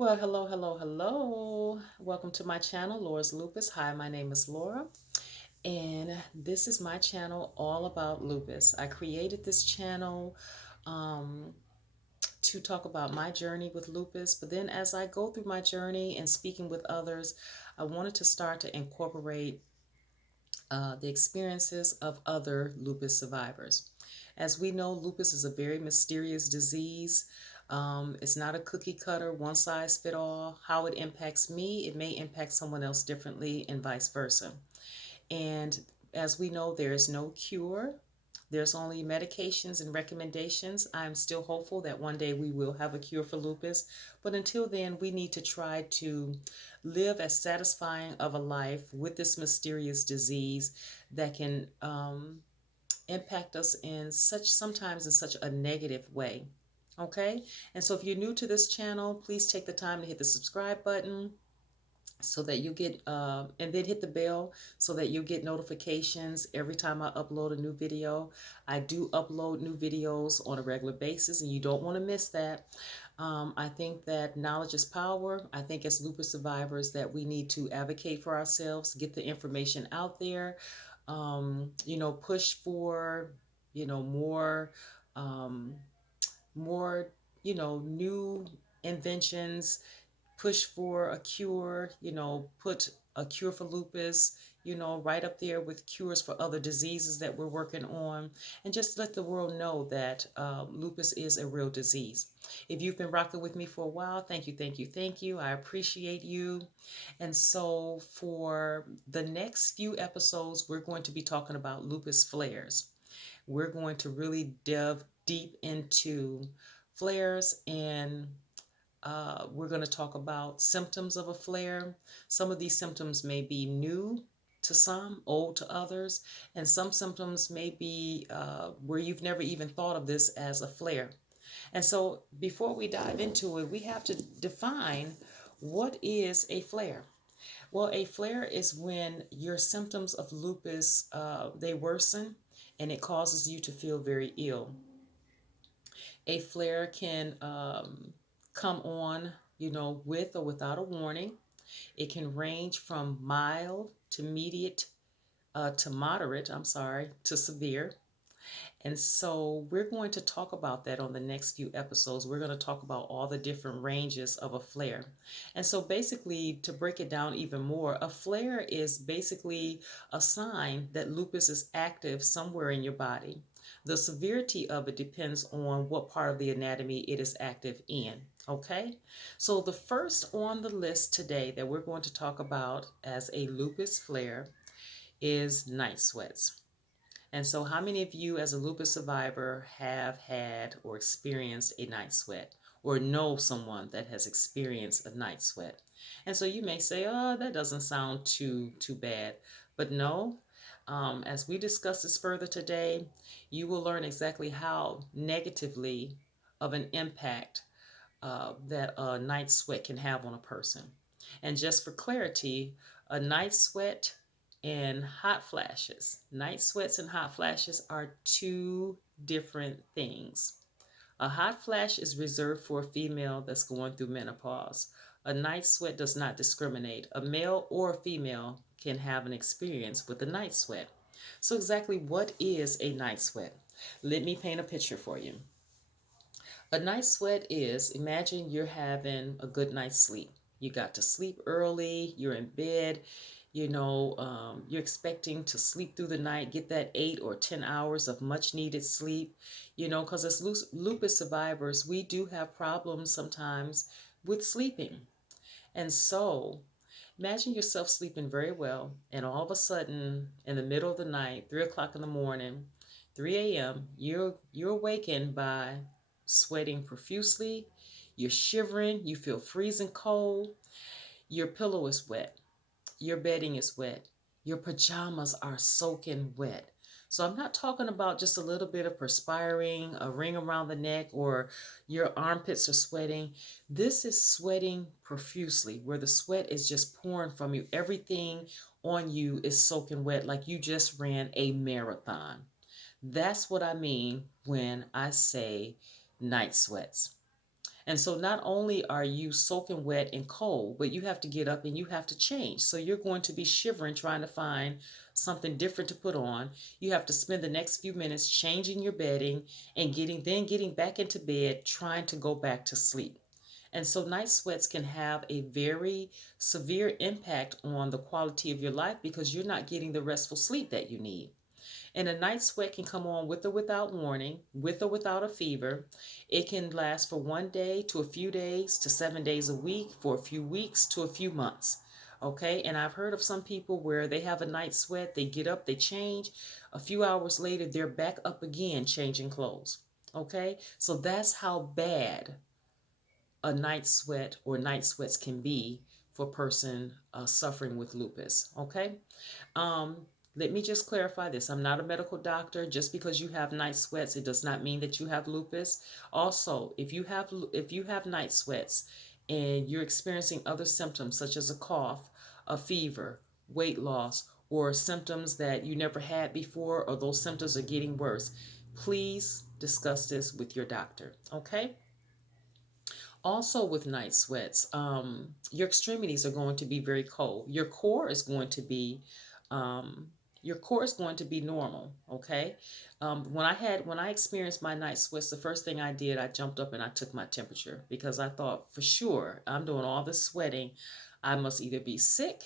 Well, hello, hello, hello. Welcome to my channel, Laura's Lupus. Hi, my name is Laura, and this is my channel all about lupus. I created this channel um, to talk about my journey with lupus, but then as I go through my journey and speaking with others, I wanted to start to incorporate the experiences of other lupus survivors. As we know, lupus is a very mysterious disease. It's not a cookie cutter, one size fit all. How it impacts me, it may impact someone else differently, and vice versa. And as we know, there is no cure. There's only medications and recommendations. I'm still hopeful that one day we will have a cure for lupus. But until then, we need to try to live as satisfying of a life with this mysterious disease that can impact us in sometimes in such a negative way. Okay? And so if you're new to this channel, please take the time to hit the subscribe button so that you get and then hit the bell so that you get notifications every time I upload a new video. I do upload new videos on a regular basis, and you don't want to miss that. I think that knowledge is power. I think as lupus survivors that we need to advocate for ourselves, get the information out there, push for more um, more new inventions, push for a cure, put a cure for lupus, right up there with cures for other diseases that we're working on, and just let the world know that lupus is a real disease. If you've been rocking with me for a while, thank you, thank you, thank you. I appreciate you. And so for the next few episodes, we're going to be talking about lupus flares. We're going to really delve deep into flares, and we're going to talk about symptoms of a flare. Some of these symptoms may be new to some, old to others, and some symptoms may be where you've never even thought of this as a flare. And so before we dive into it, we have to define what is a flare. Well, a flare is when your symptoms of lupus, they worsen and it causes you to feel very ill. A flare can come on, with or without a warning. It can range from mild to moderate, to severe. And so we're going to talk about that on the next few episodes. We're going to talk about all the different ranges of a flare. And so basically, to break it down even more, a flare is basically a sign that lupus is active somewhere in your body. The severity of it depends on what part of the anatomy it is active in. Okay, so the first on the list today that we're going to talk about as a lupus flare is night sweats. And so, how many of you, as a lupus survivor, have had or experienced a night sweat, or know someone that has experienced a night sweat? And so, you may say, "Oh, that doesn't sound too bad," but no. As we discuss this further today, you will learn exactly how negatively of an impact that a night sweat can have on a person. And just for clarity, a night sweat and hot flashes. Night sweats and hot flashes are two different things. A hot flash is reserved for a female that's going through menopause. A night sweat does not discriminate. A male or a female can have an experience with a night sweat. So, exactly what is a night sweat? Let me paint a picture for you. A night sweat is, imagine you're having a good night's sleep. You got to sleep early, you're in bed, you're expecting to sleep through the night, get that 8 or 10 hours of much needed sleep, because as lupus survivors, we do have problems sometimes with sleeping. And so, imagine yourself sleeping very well, and all of a sudden, in the middle of the night, 3 o'clock in the morning, 3 a.m., you're awakened by sweating profusely, you're shivering, you feel freezing cold, your pillow is wet, your bedding is wet, your pajamas are soaking wet. So I'm not talking about just a little bit of perspiring, a ring around the neck, or your armpits are sweating. This is sweating profusely, where the sweat is just pouring from you. Everything on you is soaking wet, like you just ran a marathon. That's what I mean when I say night sweats. And so not only are you soaking wet and cold, but you have to get up and you have to change. So you're going to be shivering trying to find something different to put on. You have to spend the next few minutes changing your bedding and getting back into bed trying to go back to sleep. And so night sweats can have a very severe impact on the quality of your life because you're not getting the restful sleep that you need. And a night sweat can come on with or without warning, with or without a fever. It can last for 1 day to a few days to 7 days a week, for a few weeks to a few months. Okay, and I've heard of some people where they have a night sweat, they get up, they change. A few hours later, they're back up again changing clothes. Okay, so that's how bad a night sweat or night sweats can be for a person suffering with lupus. Okay, um, let me just clarify this. I'm not a medical doctor. Just because you have night sweats, it does not mean that you have lupus. Also, if you have night sweats and you're experiencing other symptoms such as a cough, a fever, weight loss, or symptoms that you never had before, or those symptoms are getting worse, please discuss this with your doctor. Okay? Also, with night sweats, your extremities are going to be very cold. Um, your core is going to be normal. Okay. When I experienced my night sweats, the first thing I did, I jumped up and I took my temperature because I thought for sure I'm doing all this sweating. I must either be sick,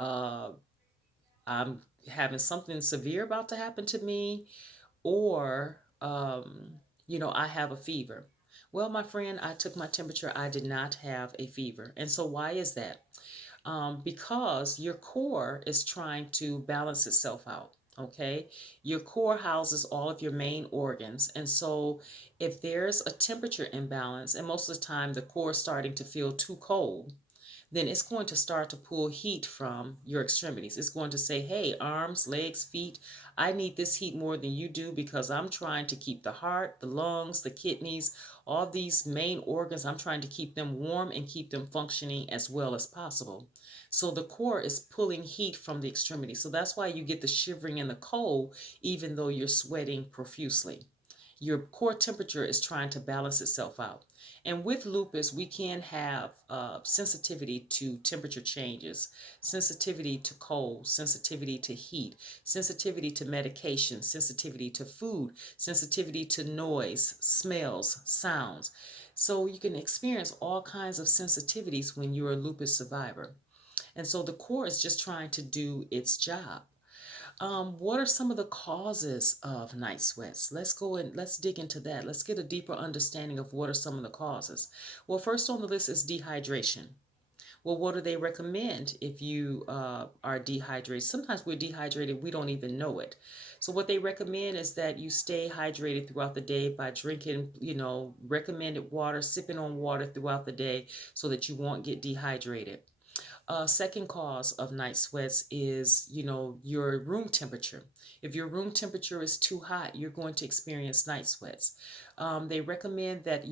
uh, I'm having something severe about to happen to me, or I have a fever. Well, my friend, I took my temperature. I did not have a fever. And so why is that? Because your core is trying to balance itself out. Okay, your core houses all of your main organs, and so if there's a temperature imbalance, and most of the time the core is starting to feel too cold, then it's going to start to pull heat from your extremities. It's going to say, hey, arms, legs, feet, I need this heat more than you do because I'm trying to keep the heart, the lungs, the kidneys, all these main organs, I'm trying to keep them warm and keep them functioning as well as possible. So the core is pulling heat from the extremities. So that's why you get the shivering and the cold, even though you're sweating profusely. Your core temperature is trying to balance itself out. And with lupus, we can have sensitivity to temperature changes, sensitivity to cold, sensitivity to heat, sensitivity to medication, sensitivity to food, sensitivity to noise, smells, sounds. So you can experience all kinds of sensitivities when you're a lupus survivor. And so the core is just trying to do its job. What are some of the causes of night sweats? Let's go and let's dig into that. Let's get a deeper understanding of what are some of the causes. Well, first on the list is dehydration. Well, what do they recommend if you are dehydrated? Sometimes we're dehydrated, we don't even know it. So, what they recommend is that you stay hydrated throughout the day by drinking, recommended water, sipping on water throughout the day so that you won't get dehydrated. Second cause of night sweats is, your room temperature. If your room temperature is too hot, you're going to experience night sweats. They recommend that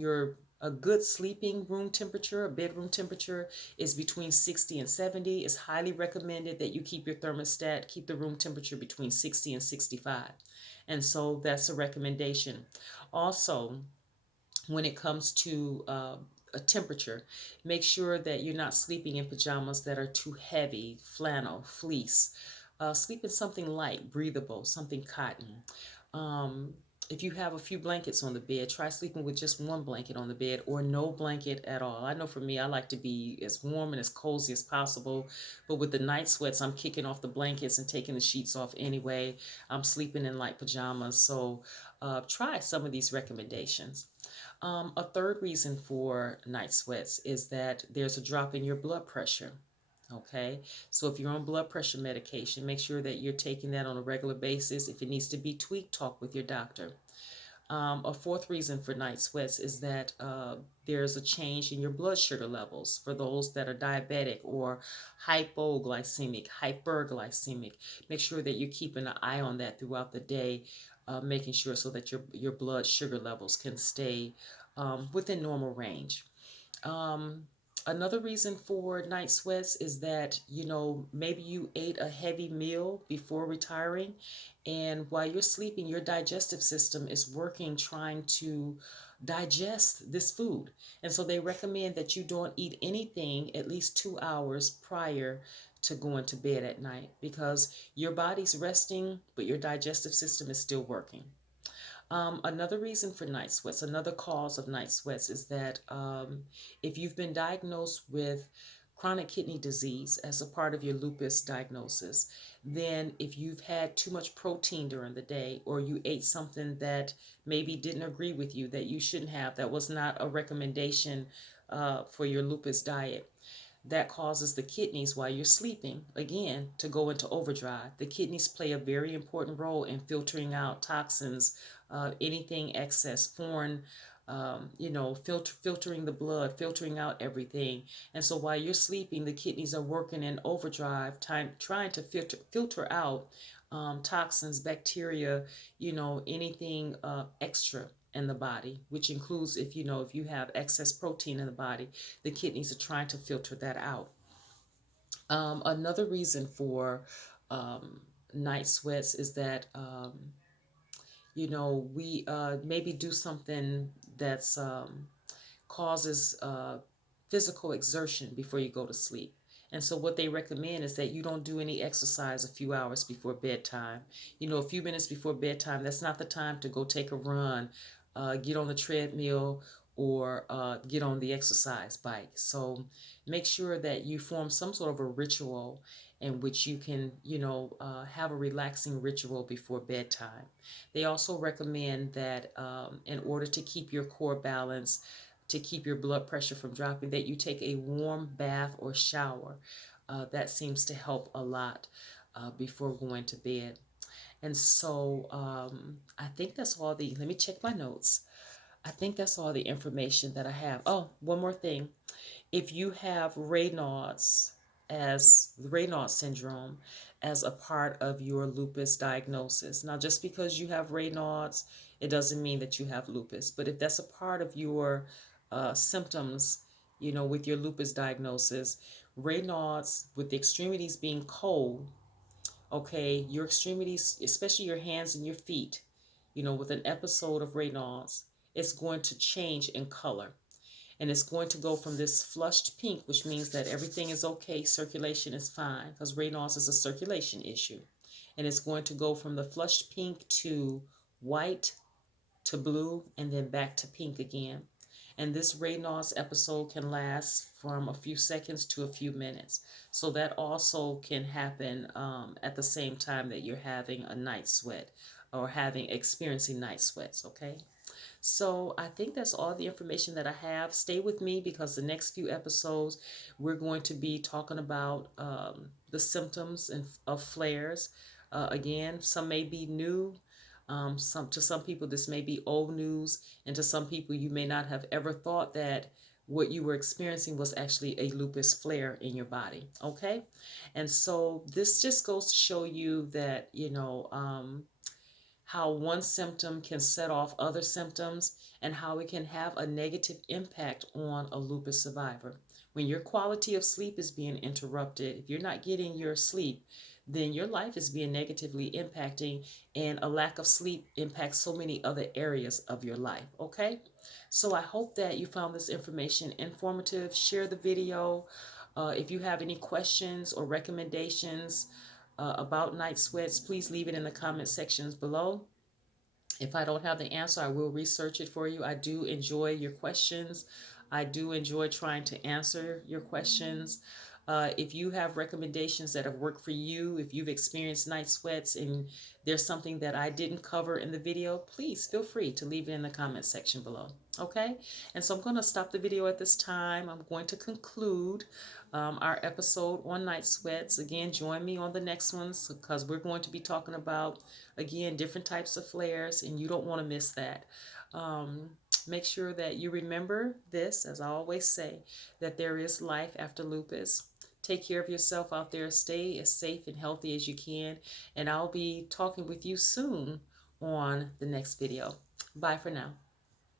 a good sleeping room temperature, a bedroom temperature, is between 60 and 70. It's highly recommended that you keep your thermostat, keep the room temperature between 60 and 65. And so that's a recommendation. Also, when it comes to a temperature, make sure that you're not sleeping in pajamas that are too heavy, flannel, fleece. Sleep in something light, breathable, something cotton. Um, if you have a few blankets on the bed, try sleeping with just one blanket on the bed or no blanket at all. I know for me, I like to be as warm and as cozy as possible, but with the night sweats, I'm kicking off the blankets and taking the sheets off anyway. I'm sleeping in light pajamas, so try some of these recommendations. A third reason for night sweats is that there's a drop in your blood pressure. Okay, so if you're on blood pressure medication, make sure that you're taking that on a regular basis. If it needs to be tweaked, talk with your doctor. A fourth reason for night sweats is that there's a change in your blood sugar levels for those that are diabetic or hypoglycemic, hyperglycemic. Make sure that you're keeping an eye on that throughout the day, making sure so that your blood sugar levels can stay within normal range. Um, Another reason for night sweats is that, maybe you ate a heavy meal before retiring, and while you're sleeping, your digestive system is working trying to digest this food. And so they recommend that you don't eat anything at least 2 hours prior to going to bed at night, because your body's resting, but your digestive system is still working. Another reason for night sweats, another cause of night sweats, is that if you've been diagnosed with chronic kidney disease as a part of your lupus diagnosis, then if you've had too much protein during the day, or you ate something that maybe didn't agree with you, that you shouldn't have, that was not a recommendation for your lupus diet, that causes the kidneys, while you're sleeping, again, to go into overdrive. The kidneys play a very important role in filtering out toxins, anything excess, foreign, filtering the blood, filtering out everything. And so while you're sleeping, the kidneys are working in overdrive, trying to filter out toxins, bacteria, anything extra in the body, which includes, if you have excess protein in the body, the kidneys are trying to filter that out. Another reason for night sweats is that we maybe do something that's causes physical exertion before you go to sleep. And so what they recommend is that you don't do any exercise a few hours before bedtime. A few minutes before bedtime, that's not the time to go take a run, get on the treadmill, or get on the exercise bike. So make sure that you form some sort of a ritual in which you can, have a relaxing ritual before bedtime. They also recommend that in order to keep your core balanced, to keep your blood pressure from dropping, that you take a warm bath or shower. That seems to help a lot before going to bed. And so I think that's all let me check my notes. I think that's all the information that I have. Oh, one more thing. If you have Raynaud syndrome as a part of your lupus diagnosis. Now, just because you have Raynaud's, it doesn't mean that you have lupus. But if that's a part of your symptoms, with your lupus diagnosis, Raynaud's, with the extremities being cold, okay, your extremities, especially your hands and your feet, with an episode of Raynaud's, it's going to change in color. And it's going to go from this flushed pink, which means that everything is okay, circulation is fine, because Raynaud's is a circulation issue. And it's going to go from the flushed pink to white to blue and then back to pink again. And this Raynaud's episode can last from a few seconds to a few minutes. So that also can happen at the same time that you're having a night sweat or experiencing night sweats, okay? So I think that's all the information that I have. Stay with me, because the next few episodes we're going to be talking about the symptoms of flares. Again, some may be new. To some people this may be old news, and to some people you may not have ever thought that what you were experiencing was actually a lupus flare in your body. Okay, and so this just goes to show you that how one symptom can set off other symptoms, and how it can have a negative impact on a lupus survivor. When your quality of sleep is being interrupted, if you're not getting your sleep, then your life is being negatively impacting, and a lack of sleep impacts so many other areas of your life. Okay, so I hope that you found this information informative. Share the video. If you have any questions or recommendations about night sweats, please leave it in the comment sections below. If I don't have the answer, I will research it for you. I do enjoy your questions. I do enjoy trying to answer your questions. If you have recommendations that have worked for you, if you've experienced night sweats and there's something that I didn't cover in the video, please feel free to leave it in the comment section below. Okay? And so I'm going to stop the video at this time. I'm going to conclude our episode on night sweats. Again, join me on the next ones, because we're going to be talking about, again, different types of flares, and you don't want to miss that. Um, Make sure that you remember this, as I always say, that there is life after lupus. Take care of yourself out there. Stay as safe and healthy as you can. And I'll be talking with you soon on the next video. Bye for now.